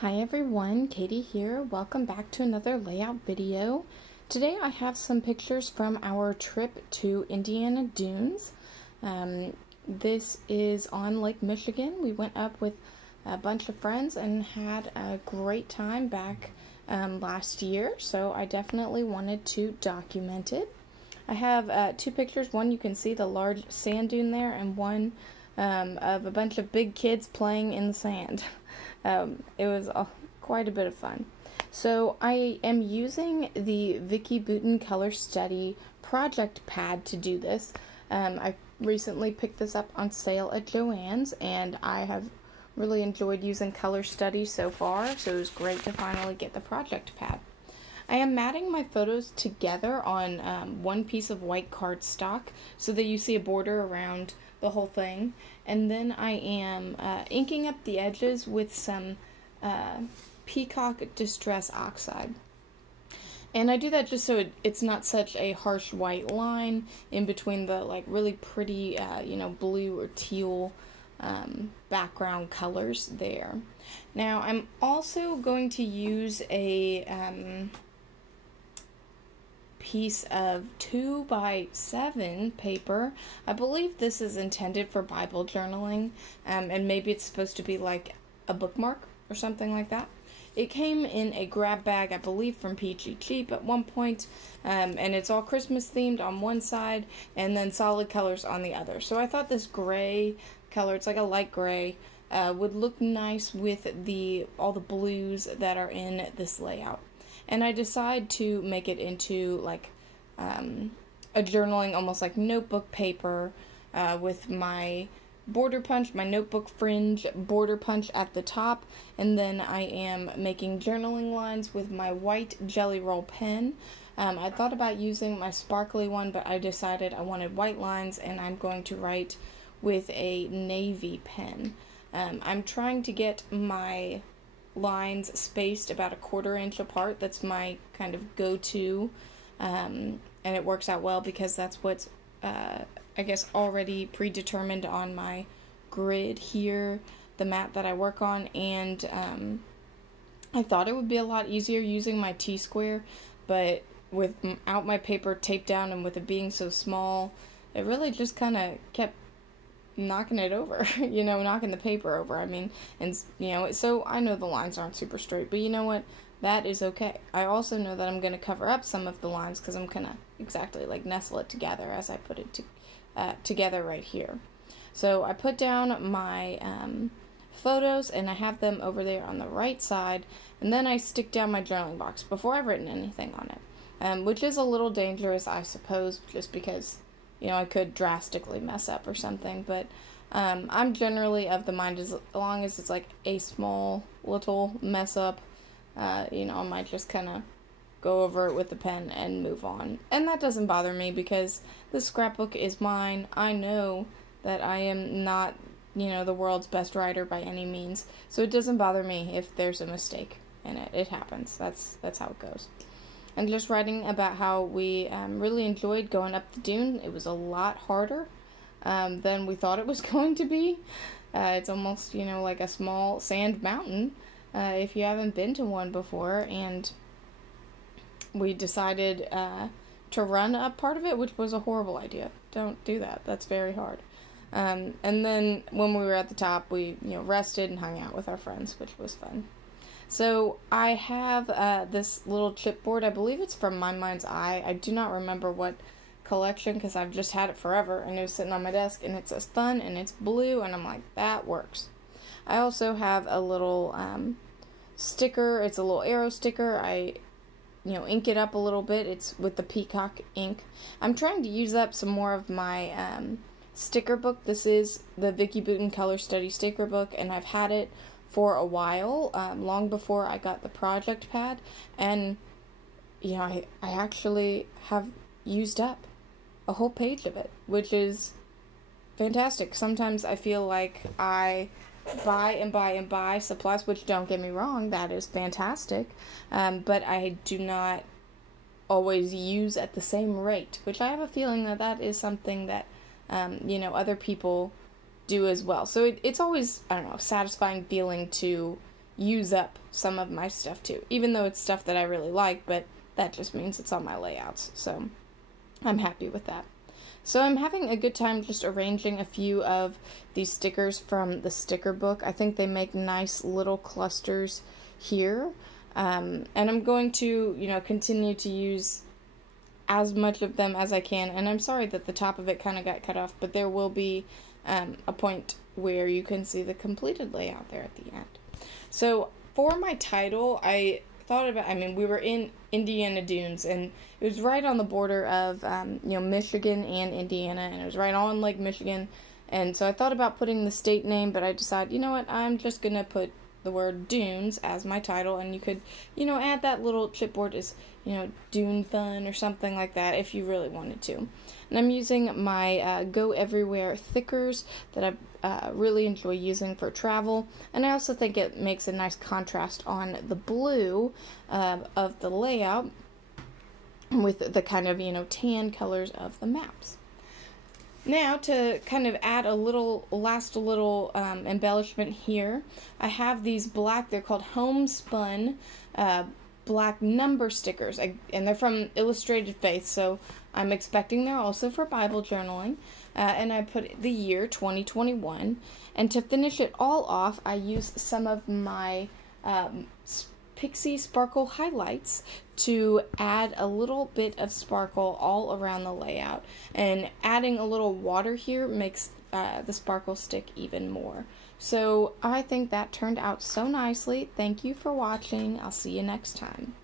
Hi everyone, Katie here. Welcome back to another layout video. Today I have some pictures from our trip to Indiana Dunes. This is on Lake Michigan. We went up with a bunch of friends and had a great time back last year, so I definitely wanted to document it. I have two pictures. One you can see the large sand dune there, and one of a bunch of big kids playing in the sand. It was quite a bit of fun. So I am using the Vicki Boutin Color Study project pad to do this. I recently picked this up on sale at Joann's, and I have really enjoyed using Color Study so far, so it was great to finally get the project pad. I am matting my photos together on one piece of white cardstock so that you see a border around the whole thing, and then I am inking up the edges with some Peacock Distress Oxide. And I do that just so it's not such a harsh white line in between the like really pretty blue or teal background colors there. Now I'm also going to use a piece of 2x7 paper. I believe this is intended for Bible journaling, and maybe it's supposed to be like a bookmark or something like that. It came in a grab bag, I believe, from Peachy Cheap at one point, and it's all Christmas themed on one side and then solid colors on the other. So I thought this gray color, it's like a light gray, would look nice with all the blues that are in this layout. And I decided to make it into like a journaling, almost like notebook paper, with my border punch, my notebook fringe border punch at the top, and then I am making journaling lines with my white Jelly Roll pen. I thought about using my sparkly one, but I decided I wanted white lines, and I'm going to write with a navy pen. I'm trying to get my lines spaced about 1/4 inch apart. That's my kind of go-to, and it works out well because that's what's I guess already predetermined on my grid here, the mat that I work on, and I thought it would be a lot easier using my T-square, but without my paper taped down and with it being so small, it really just kind of kept knocking it over, knocking the paper over. I mean, and so I know the lines aren't super straight, but you know what? That is okay. I also know that I'm going to cover up some of the lines because I'm going to exactly like nestle it together as I put it together right here. So I put down my photos, and I have them over there on the right side, and then I stick down my journaling box before I've written anything on it, which is a little dangerous, I suppose, just because I could drastically mess up or something, but I'm generally of the mind as long as it's like a small little mess up, I might just kind of go over it with the pen and move on. And that doesn't bother me because the scrapbook is mine. I know that I am not, the world's best writer by any means, so it doesn't bother me if there's a mistake in it. It happens. That's how it goes. And just writing about how we really enjoyed going up the dune. It was a lot harder than we thought it was going to be. It's almost, like a small sand mountain if you haven't been to one before. And we decided to run up part of it, which was a horrible idea. Don't do that. That's very hard. And then when we were at the top, we rested and hung out with our friends, which was fun. So I have this little chipboard. I believe it's from My Mind's Eye. I do not remember what collection because I've just had it forever, and it was sitting on my desk, and it says fun, and it's blue, and I'm like, that works. I also have a little sticker. It's a little arrow sticker. I ink it up a little bit. It's with the Peacock ink. I'm trying to use up some more of my sticker book. This is the Vicki Boutin Color Study sticker book, and I've had it for a while, long before I got the project pad, and I actually have used up a whole page of it, which is fantastic. Sometimes I feel like I buy and buy and buy supplies, which, don't get me wrong, that is fantastic, but I do not always use at the same rate, which I have a feeling that is something that other people do as well. So it's always, I don't know, satisfying feeling to use up some of my stuff too, even though it's stuff that I really like, but that just means it's on my layouts, so I'm happy with that. So I'm having a good time just arranging a few of these stickers from the sticker book. I think they make nice little clusters here, and I'm going to, continue to use as much of them as I can, and I'm sorry that the top of it kind of got cut off, but there will be a point where you can see the completed layout there at the end. So for my title, I thought about, we were in Indiana Dunes, and it was right on the border of, Michigan and Indiana, and it was right on Lake Michigan, and so I thought about putting the state name, but I decided, you know what, I'm just going to put the word Dunes as my title, and you could, add that little chipboard as, Dune Fun or something like that if you really wanted to. And I'm using my Go Everywhere thickers that I really enjoy using for travel, and I also think it makes a nice contrast on the blue of the layout with the kind of, tan colors of the maps. Now, to kind of add a little embellishment here, I have these black, they're called homespun black number stickers, and they're from Illustrated Faith, so I'm expecting they're also for Bible journaling, and I put the year 2021, and to finish it all off, I use some of my Pixie Sparkle highlights to add a little bit of sparkle all around the layout, and adding a little water here makes the sparkle stick even more. So I think that turned out so nicely. Thank you for watching. I'll see you next time.